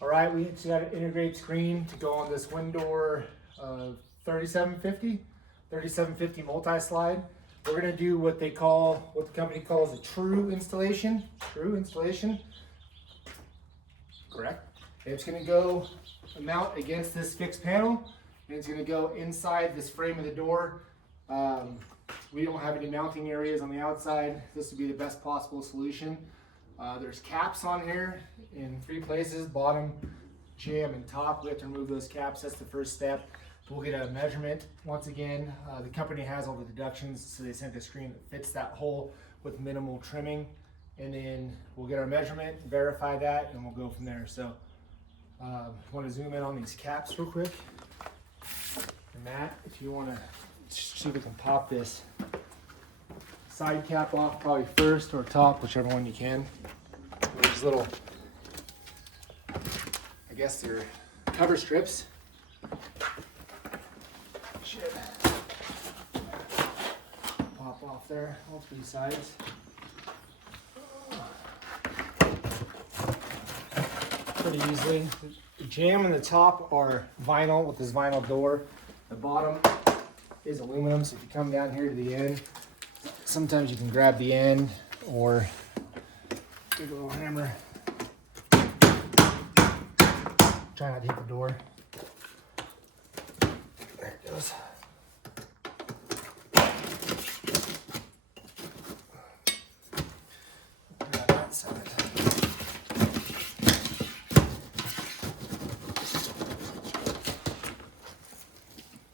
All right, we just got an integrate screen to go on this WINDOR 3750 multi-slide. We're gonna do what the company calls a true installation. Correct. It's gonna go mount against this fixed panel, and it's gonna go inside this frame of the door. We don't have any mounting areas on the outside. This would be the best possible solution. There's caps on here in 3 places, bottom, jam, and top. We have to remove those caps. That's the first step. We'll get a measurement. Once again, the company has all the deductions, so they sent a screen that fits that hole with minimal trimming. And then we'll get our measurement, verify that, and we'll go from there. So I want to zoom in on these caps real quick. And Matt, if you want to see if we can pop this side cap off, probably first or top, whichever one you can. These little, I guess they're cover strips. Should pop off there, all 3 sides. Pretty easily. The jam and the top are vinyl with this vinyl door. The bottom is aluminum, so if you come down here to the end, sometimes you can grab the end or take a little hammer. Try not to hit the door. There it goes. Grab that side.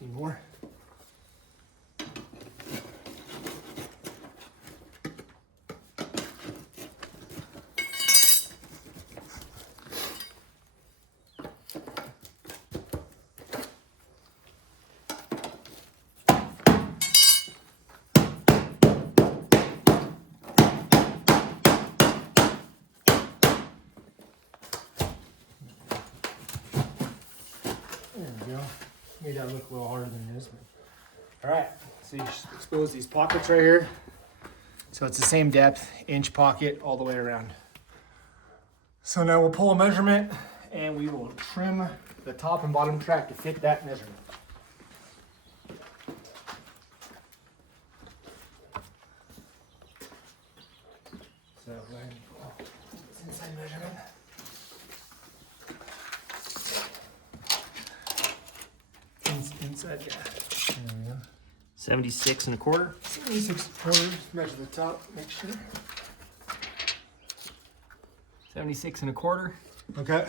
Need more? There we go. Made that look a little harder than it is. But... All right, so you just expose these pockets right here. So it's the same depth, inch pocket all the way around. So now we'll pull a measurement and we will trim the top and bottom track to fit that measurement. So go ahead and pull this inside measurement. Inside, yeah. There we go. 76 1/4. 76 1/4. Measure the top, make sure. 76 1/4. Okay.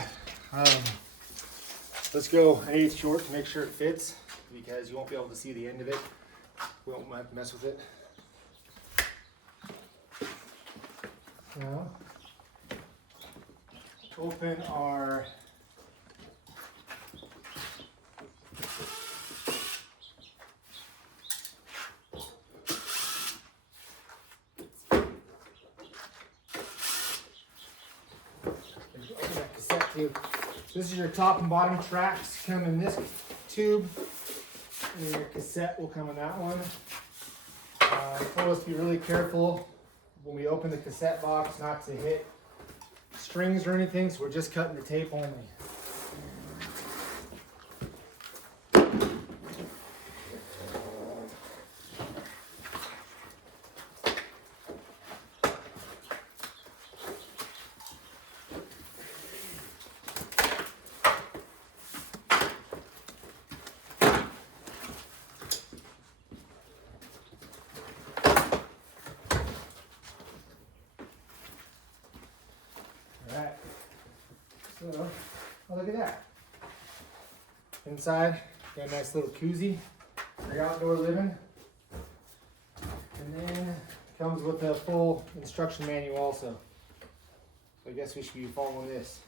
Let's go an 1/8 short to make sure it fits, because you won't be able to see the end of it. We won't have to mess with it. Now, open our cassette tube. This is your top and bottom tracks come in this tube, and your cassette will come in that one. Told us to be really careful when we open the cassette box not to hit strings or anything, so we're just cutting the tape only. Alright, so look at that. Inside, got a nice little koozie for your outdoor living. And then comes with a full instruction manual also. So I guess we should be following this.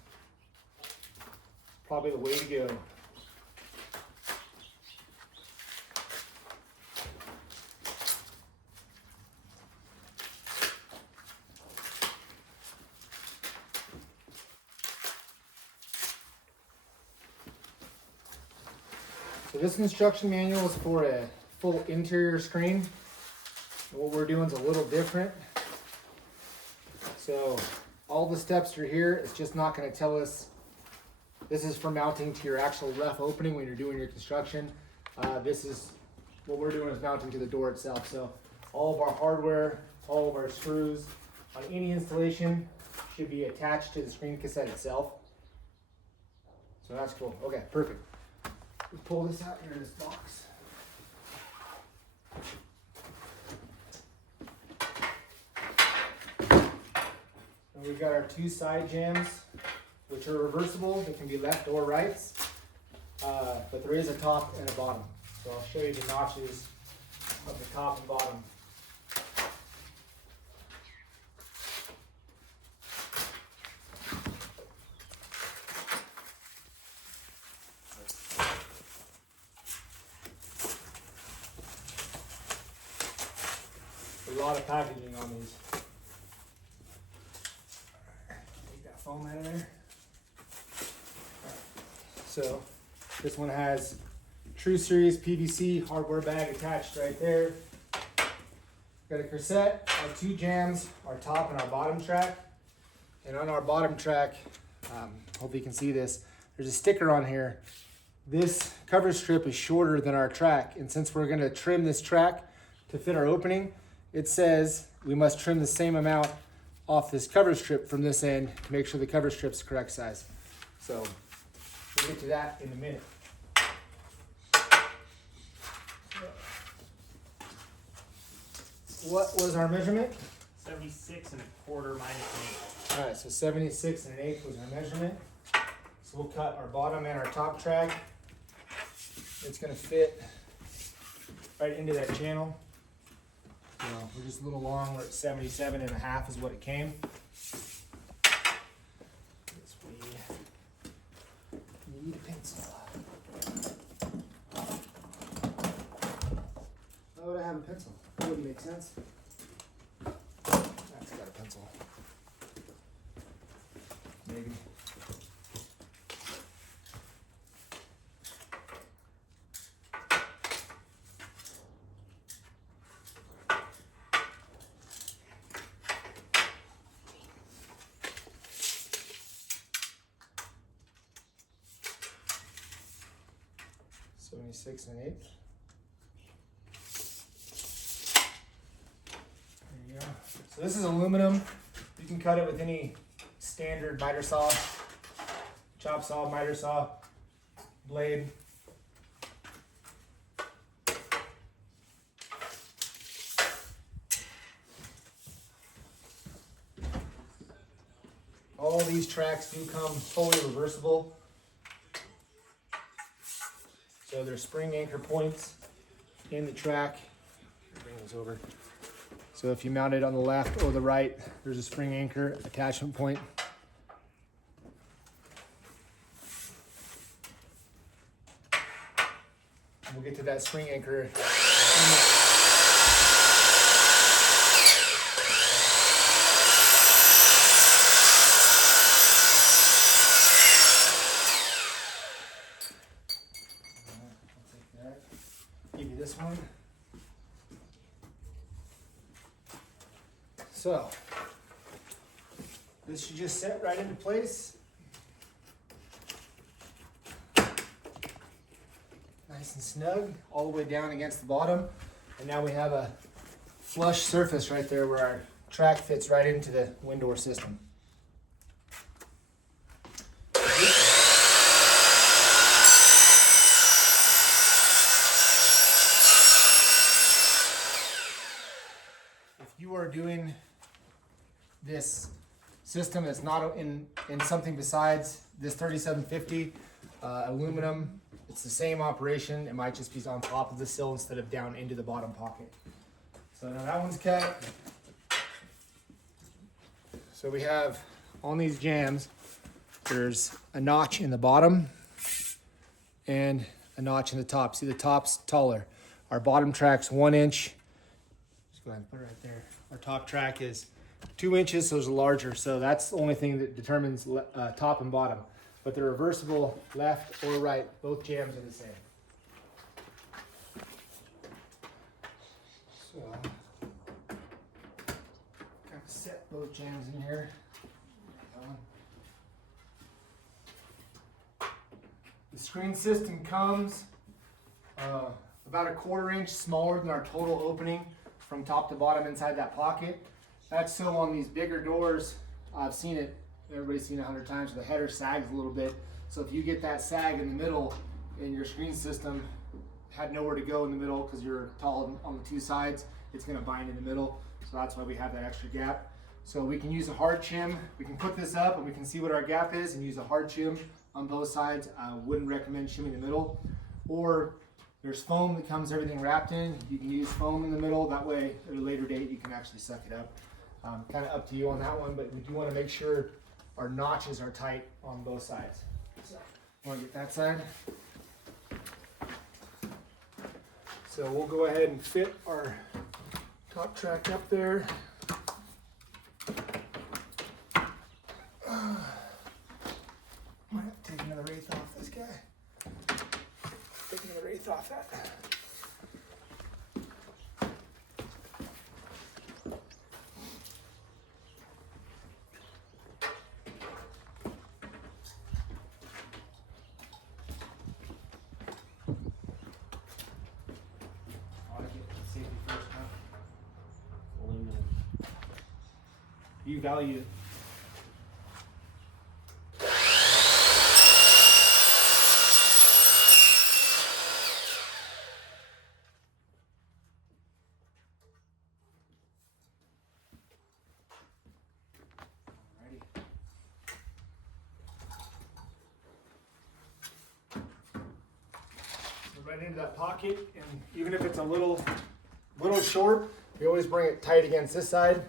Probably the way to go. So this instruction manual is for a full interior screen. What we're doing is a little different. So all the steps are here. It's just not going to tell us This is for mounting to your actual ref opening when you're doing your construction. This is what we're doing is mounting to the door itself. So all of our hardware, all of our screws on any installation should be attached to the screen cassette itself. So that's cool. Okay, perfect. Let's pull this out here in this box. And we've got our 2 side jams, which are reversible. They can be left or rights, but there is a top and a bottom. So I'll show you the notches of the top and bottom. A lot of packaging on these. Take that foam out of there. So this one has Tru Series PVC hardware bag attached right there. Got a cassette, our 2 jams, our top and our bottom track. And on our bottom track, hope you can see this, there's a sticker on here. This cover strip is shorter than our track, and since we're gonna trim this track to fit our opening, it says we must trim the same amount off this cover strip from this end to make sure the cover strip's the correct size. So we'll get to that in a minute. What was our measurement? 76 1/4 minus All right, so 76 1/8 was our measurement. So we'll cut our bottom and our top track. It's gonna fit right into that channel. So we're just a little long, we're at 77 1/2 is what it came. We need a pencil. Why would I have a pencil? That wouldn't make sense. That's got a pencil. Maybe. Six and 1/8. There you go. So this is aluminum. You can cut it with any standard miter saw, chop saw, miter saw, blade. All these tracks do come fully reversible. So there's spring anchor points in the track. Bring those over. So if you mount it on the left or the right, there's a spring anchor attachment point. We'll get to that spring anchor in a minute. Give you this one. So this should just set right into place. Nice and snug all the way down against the bottom. And now we have a flush surface right there where our track fits right into the WINDOR system. You are doing this system that's not in something besides this 3750 aluminum, it's the same operation. It might just be on top of the sill instead of down into the bottom pocket. So now that one's cut. So we have on these jams, there's a notch in the bottom and a notch in the top. See, the top's taller. Our bottom track's 1 inch. Just go ahead and put it right there. Our top track is 2 inches, so it's larger. So that's the only thing that determines top and bottom. But they're reversible left or right. Both jams are the same. So, kind of set both jams in here. That one. The screen system comes about a 1/4 inch smaller than our total opening from top to bottom inside that pocket. That's so on these bigger doors, I've seen it, everybody's seen it 100 times, the header sags a little bit. So if you get that sag in the middle and your screen system had nowhere to go in the middle because you're tall on the two sides, it's going to bind in the middle. So that's why we have that extra gap. So we can use a hard shim. We can put this up and we can see what our gap is and use a hard shim on both sides. I wouldn't recommend shimming the middle. Or there's foam that comes everything wrapped in. You can use foam in the middle. That way at a later date you can actually suck it up. Kind of up to you on that one, but we do want to make sure our notches are tight on both sides. So want to get that side. So we'll go ahead and fit our top track up there. Might have to take another wraith off this guy. Take another wraith off that. You value it. Right into that pocket, and even if it's a little short, we always bring it tight against this side.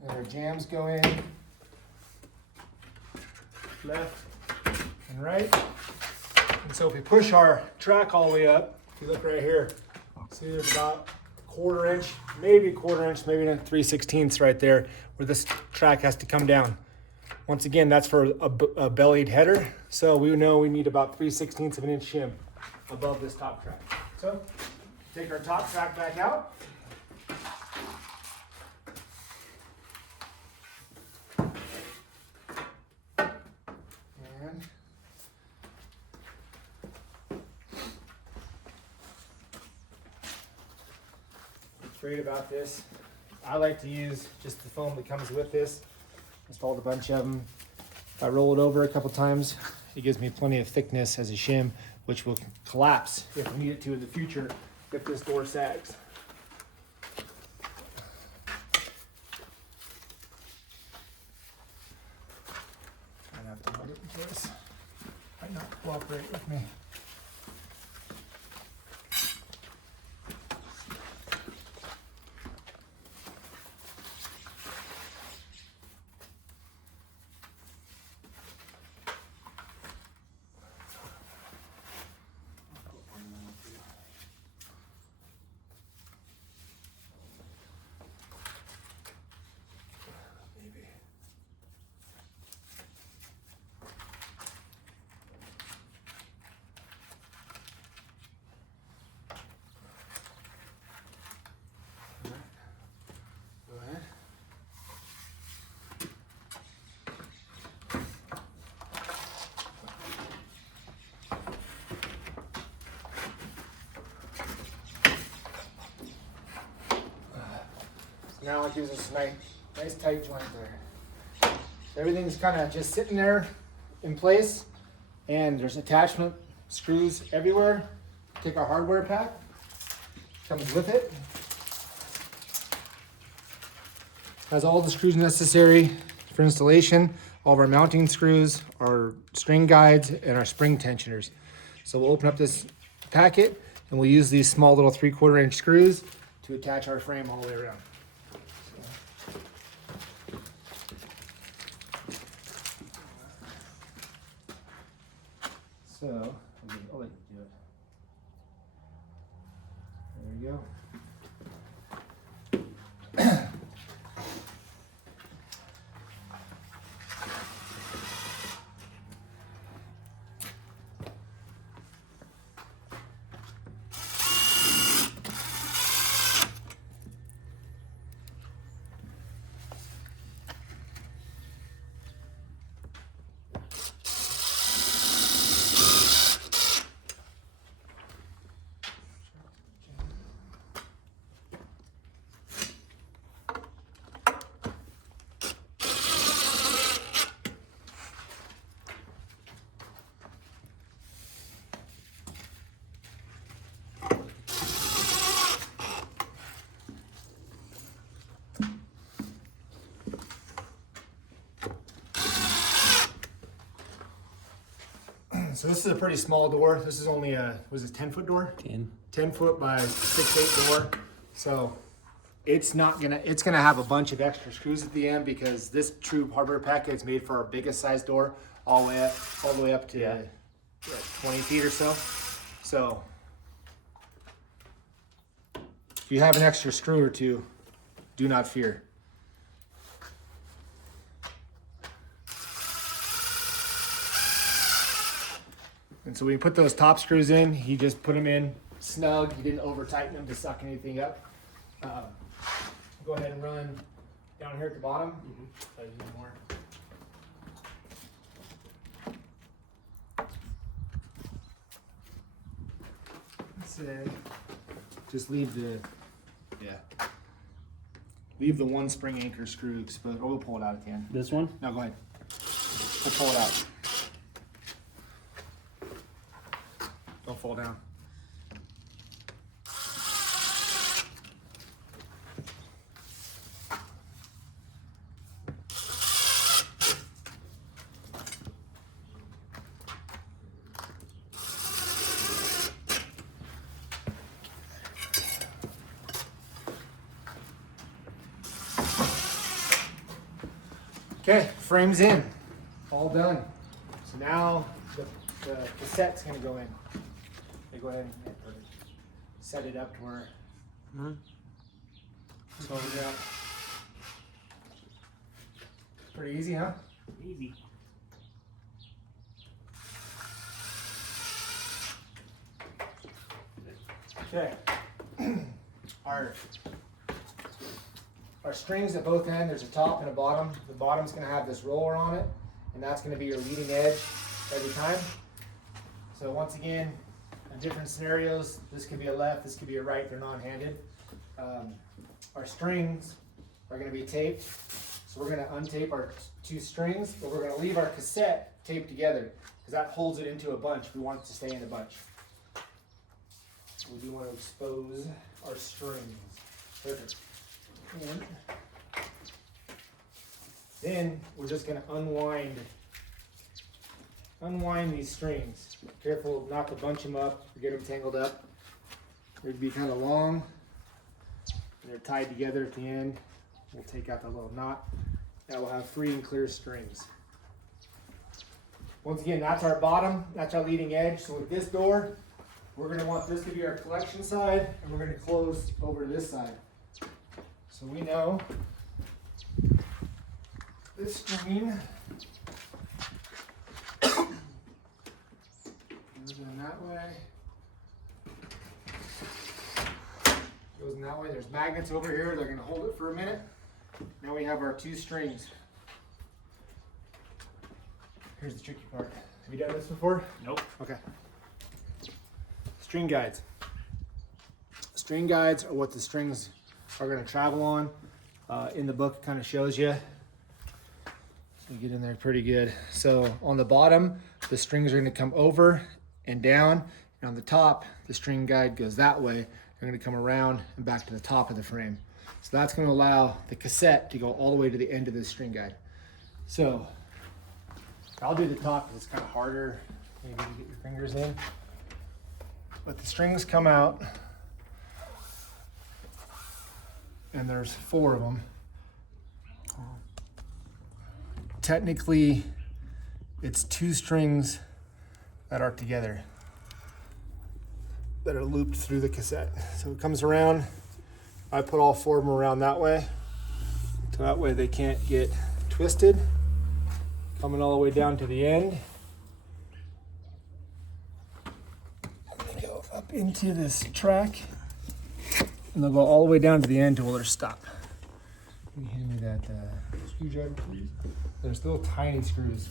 And our jams go in left and right. And so if we push our track all the way up, if you look right here, see there's about 1/4 inch, maybe 1/4 inch, maybe 3/16 right there where this track has to come down. Once again, that's for a bellied header. So we know we need about 3/16 of an inch shim above this top track. So take our top track back out. And what's great about this, I like to use just the foam that comes with this. Installed a bunch of them. If I roll it over a couple times, it gives me plenty of thickness as a shim, which will collapse if we need it to in the future if this door sags. Try not to hold it in place. Might not cooperate with me. Now it gives us a nice tight joint there. Everything's kind of just sitting there in place, and there's attachment screws everywhere. Take our hardware pack, comes with it. Has all the screws necessary for installation, all of our mounting screws, our string guides, and our spring tensioners. So we'll open up this packet, and we'll use these small little 3/4 inch screws to attach our frame all the way around. So, I'll let you do it. There you go. So this is a pretty small door. This is only a, was it 10-foot door? 10 foot by 6'8" door. So it's gonna have a bunch of extra screws at the end because this Tru hardware packet is made for our biggest size door, all the way up to 20 feet or so. So if you have an extra screw or two, do not fear. And so when you put those top screws in, he just put them in snug. He didn't over tighten them to suck anything up. Go ahead and run down here at the bottom. More. Just leave the one spring anchor screw exposed. Or we'll pull it out at the end. This one? No, go ahead. We'll pull it out. Don't fall down. Okay, frame's in, all done. So now the cassette's gonna go in. Okay, go ahead and set it up to where. So yeah, pretty easy, huh? Easy. Okay, our strings at both ends, there's a top and a bottom. The bottom's gonna have this roller on it, and that's gonna be your leading edge every time. So once again, in different scenarios, this could be a left, this could be a right, they're non-handed. Our strings are gonna be taped. So we're gonna untape our two strings, but we're gonna leave our cassette taped together because that holds it into a bunch. We want it to stay in a bunch. So we do want to expose our strings. Perfect. And then we're just going to unwind these strings. Careful not to bunch them up or get them tangled up. They'd be kind of long and they're tied together at the end. We'll take out the little knot. That will have free and clear strings. Once again, that's our bottom, that's our leading edge. So with this door, we're going to want this to be our collection side, and we're going to close over to this side. So we know this string goes in that way. Goes in that way. There's magnets over here. They're going to hold it for a minute. Now we have our two strings. Here's the tricky part. Have you done this before? Nope. Okay. String guides. String guides are what the strings are going to travel on. In the book, it kind of shows you. So you get in there pretty good. So on the bottom, the strings are going to come over and down. And on the top, the string guide goes that way. They're going to come around and back to the top of the frame. So that's going to allow the cassette to go all the way to the end of the string guide. So I'll do the top because it's kind of harder maybe to get your fingers in. But the strings come out, and there's 4 of them. Technically, it's 2 strings that are together, that are looped through the cassette. So it comes around, I put all 4 of them around that way, so that way they can't get twisted. Coming all the way down to the end. They go up into this track, and they'll go all the way down to the end until they're stopped. Can you hand me that screwdriver, please? There's little tiny screws.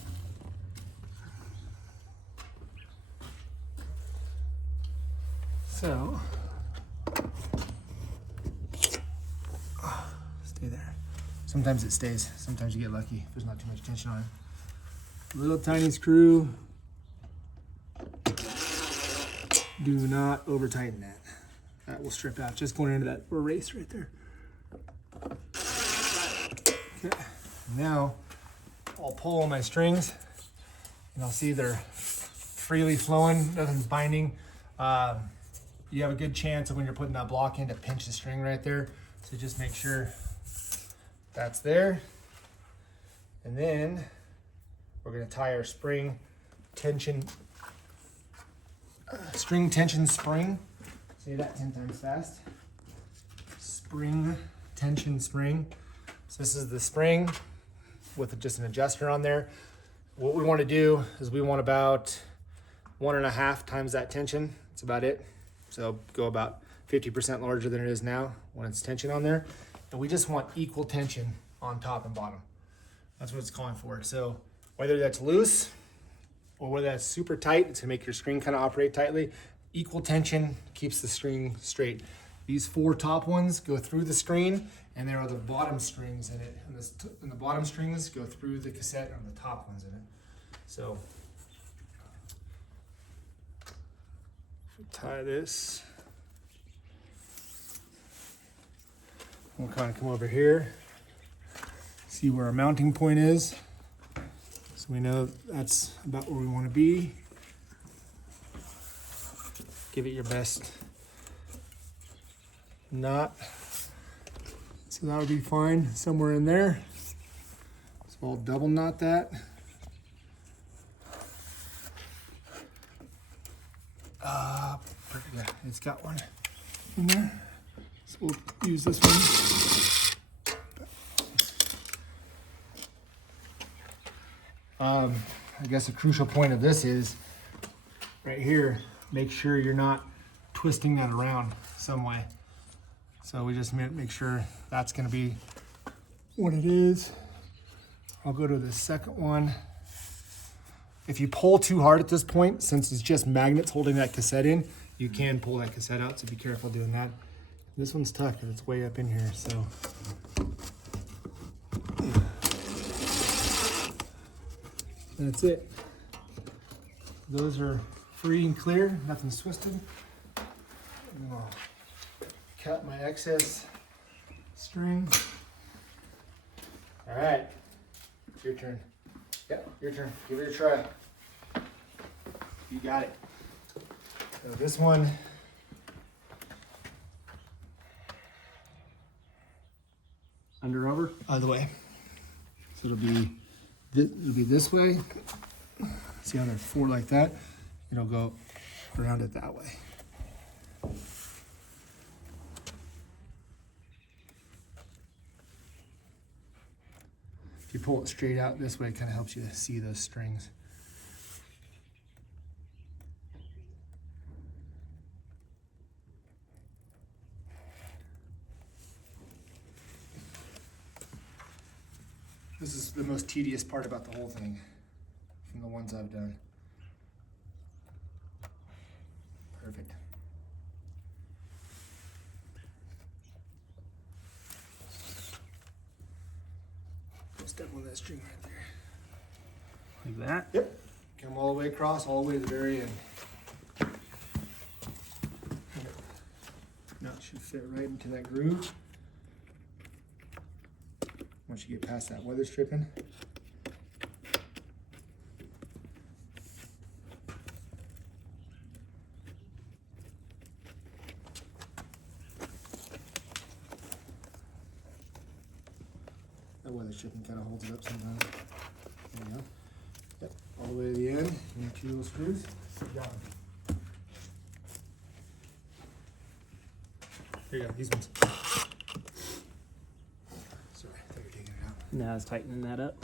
So, stay there. Sometimes it stays. Sometimes you get lucky if there's not too much tension on it. Little tiny screw. Do not over tighten that. That will strip out. Just going into that erase right there. Okay. Now I'll pull on my strings and I'll see they're freely flowing, nothing's binding. You have a good chance of when you're putting that block in to pinch the string right there. So just make sure that's there. And then we're gonna tie our spring tension, string tension spring. Say that 10 times fast. Spring tension spring. So this is the spring with just an adjuster on there. What we want to do is we want about 1.5 times that tension. That's about it. So go about 50% larger than it is now when it's tension on there. And we just want equal tension on top and bottom. That's what it's calling for. So whether that's loose or whether that's super tight, it's gonna make your string kind of operate tightly. Equal tension keeps the string straight. These 4 top ones go through the screen, and there are the bottom strings in it. And the bottom strings go through the cassette, and the top ones in it. So if we tie this, we'll kind of come over here, see where our mounting point is. So we know that's about where we want to be. Give it your best knot. So that'll be fine somewhere in there. So I'll double knot that. Yeah, it's got one in there. So we'll use this one. I guess a crucial point of this is right here, make sure you're not twisting that around some way. So we just make sure that's gonna be what it is. I'll go to the second one. If you pull too hard at this point, since it's just magnets holding that cassette in, you can pull that cassette out, so be careful doing that. This one's tough because it's way up in here, so. That's it. Those are free and clear, nothing's twisted. And I'll cut my excess string. All right, it's your turn. Yep, your turn. Give it a try. You got it. So this one, under over, other way. So it'll be this way. See how there's 4 like that? It'll go around it that way. If you pull it straight out this way, it kind of helps you to see those strings. This is the most tedious part about the whole thing from the ones I've done. Perfect. Go step on that string right there. Like that? Yep. Come all the way across, all the way to the very end. Now it should fit right into that groove. Once you get past that weather stripping. That weather stripping kind of holds it up sometimes. There you go. Yep, all the way to the end. You need 2 little screws. Good job. Here you go, these ones. Sorry, I thought you were taking it out. Now it's tightening that up.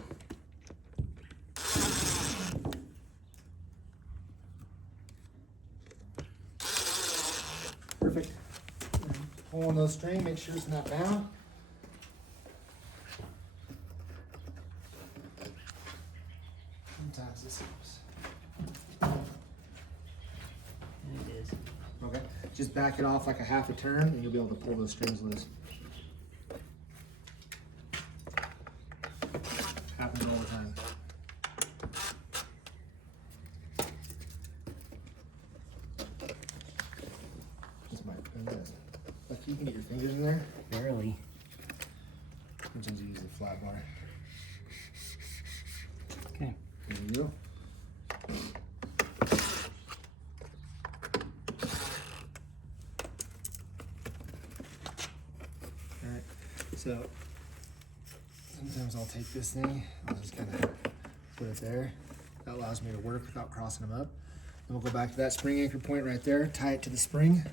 Perfect. Pull on those string, make sure it's not bound. Sometimes this helps. It is. Okay, just back it off like a half a turn and you'll be able to pull those strings loose. Happens all the time. This might bend this. Like you can get your fingers in there. Barely. Sometimes you use the flat bar. Okay. There you go. take this thing, I'll just kind of put it there. That allows me to work without crossing them up. Then we'll go back to that spring anchor point right there, tie it to the spring.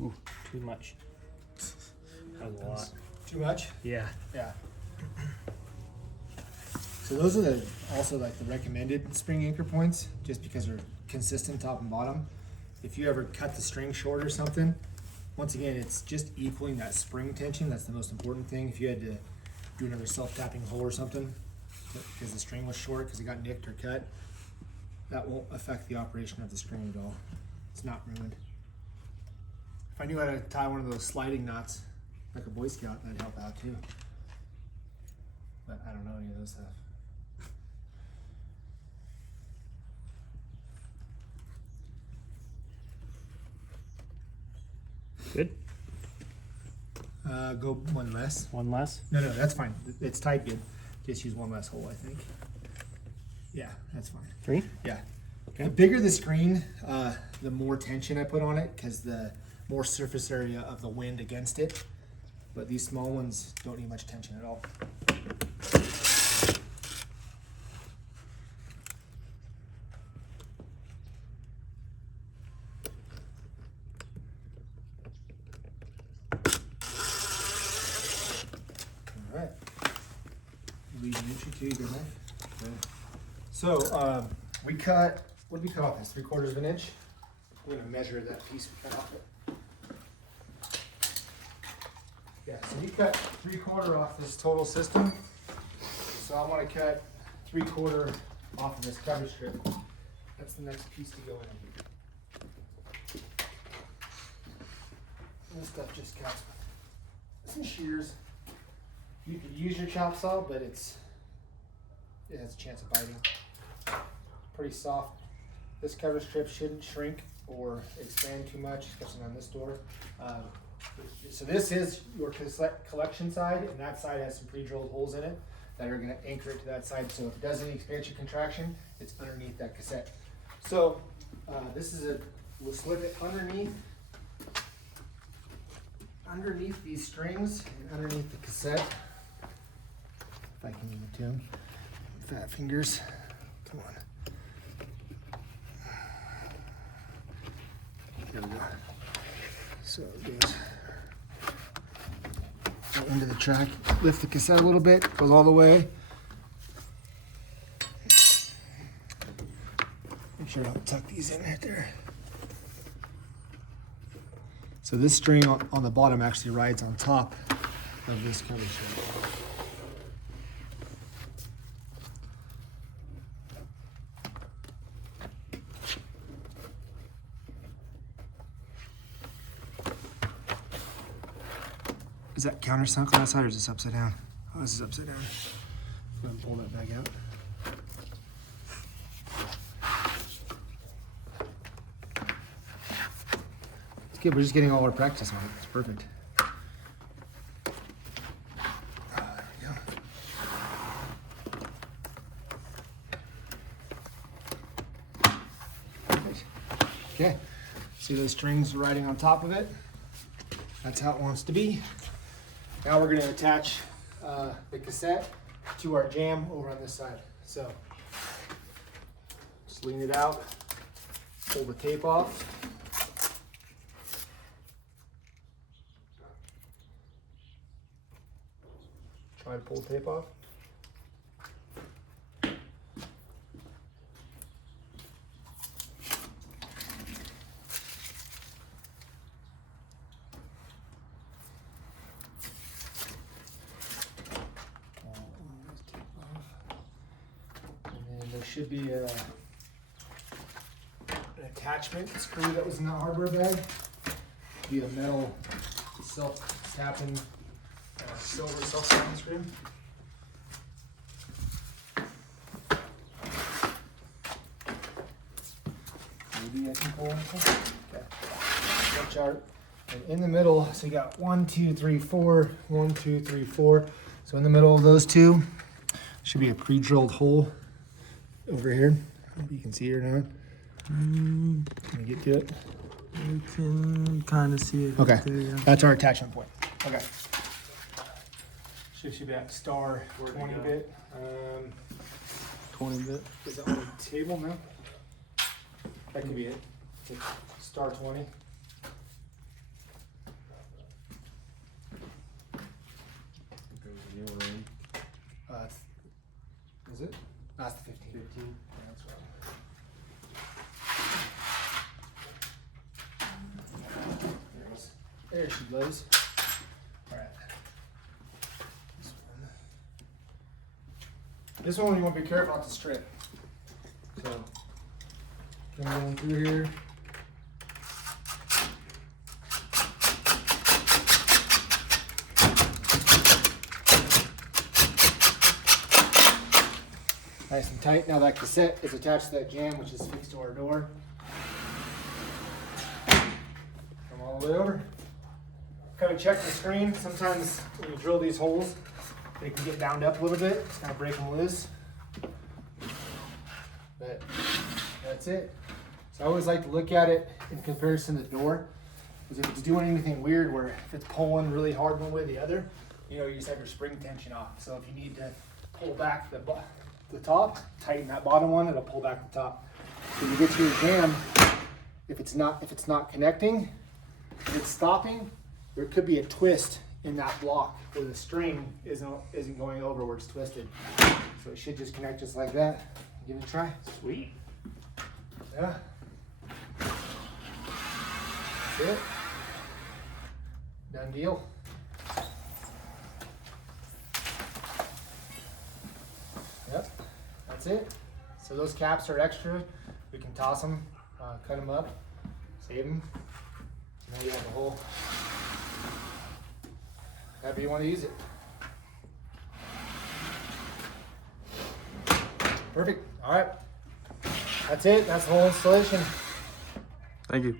Ooh, too much. That was a lot. Too much? Yeah. Yeah. So those are also like the recommended spring anchor points, just because they're consistent top and bottom. If you ever cut the string short or something, once again, it's just equaling that spring tension. That's the most important thing. If you had to do another self-tapping hole or something, because the string was short, because it got nicked or cut, that won't affect the operation of the string at all. It's not ruined. If I knew how to tie one of those sliding knots, like a Boy Scout, that'd help out too. But I don't know any of those stuff. Good. Go one less. One less. No, that's fine. It's tied good. Just use one less hole, I think. Yeah, that's fine. 3. Yeah. Okay. The bigger the screen, the more tension I put on it, because the more surface area of the wind against it. But these small ones don't need much tension at all. All right. Leave an inch or two, good enough. Okay. So we cut, what did we cut off this? 3/4 of an inch? I'm gonna measure that piece we cut off it. Yeah, so you cut 3/4 off this total system. So I want to cut 3/4 off of this cover strip. That's the next piece to go in. And this stuff just cuts with some shears. You could use your chop saw, but it has a chance of biting. Pretty soft. This cover strip shouldn't shrink or expand too much, especially on this door. So this is your collection side, and that side has some pre-drilled holes in it that are going to anchor it to that side. So if it does any expansion contraction, it's underneath that cassette. So we'll slip it underneath these strings and underneath the cassette. If I can give it to him. Fat fingers. Come on. There we go. So it goes into the track. Lift the cassette a little bit. Goes all the way. Make sure I don't tuck these in right there. So this string on the bottom actually rides on top of this cover strip. Is that countersunk on that side, or is this upside down? Oh, this is upside down. I'm gonna pull that back out. It's good, we're just getting all our practice on it. It's perfect. There we go. Perfect. Okay, see those strings riding on top of it? That's how it wants to be. Now we're going to attach the cassette to our jam over on this side. So just lean it out, pull the tape off. Try to pull the tape off. And then there should be an attachment screw that was in the hardware bag. Be a metal self-tapping, silver self-tapping screw. Maybe I can pull anything. Okay. Watch out. And in the middle, so you got 1, 2, 3, 4, 1, 2, 3, 4. So in the middle of those two, should be a pre-drilled hole over here. I hope you can see it or not. Can you get to it? You can kind of see it. Okay, Right there, yeah. that's our attachment point. Okay. Should be at star 20 bit. 20 bit. Is that on the table now? That could be it. Star 20. Is it? That's the 15. 15. Yeah, that's right. There she goes. All right. This one you want to be careful not to strip. So, going through here. Nice and tight. Now that cassette is attached to that jam, which is fixed to our door. Come all the way over. Kind of check the screen. Sometimes when you drill these holes, they can get bound up a little bit. Just kind of break them loose. But that's it. So I always like to look at it in comparison to the door. Because if it's doing anything weird where if it's pulling really hard one way or the other, you know, you just have your spring tension off. So if you need to pull back the top, tighten that bottom one, it'll pull back the top. So you get to your jam, if it's not connecting, if it's stopping, there could be a twist in that block where the string isn't going over where it's twisted. So it should just connect just like that. Give it a try. Sweet. Yeah. That's it. Done deal. Yep, that's it. So those caps are extra. We can toss them, cut them up, save them. Now you have the whole, however you want to use it. Perfect. All right. That's it. That's the whole installation. Thank you.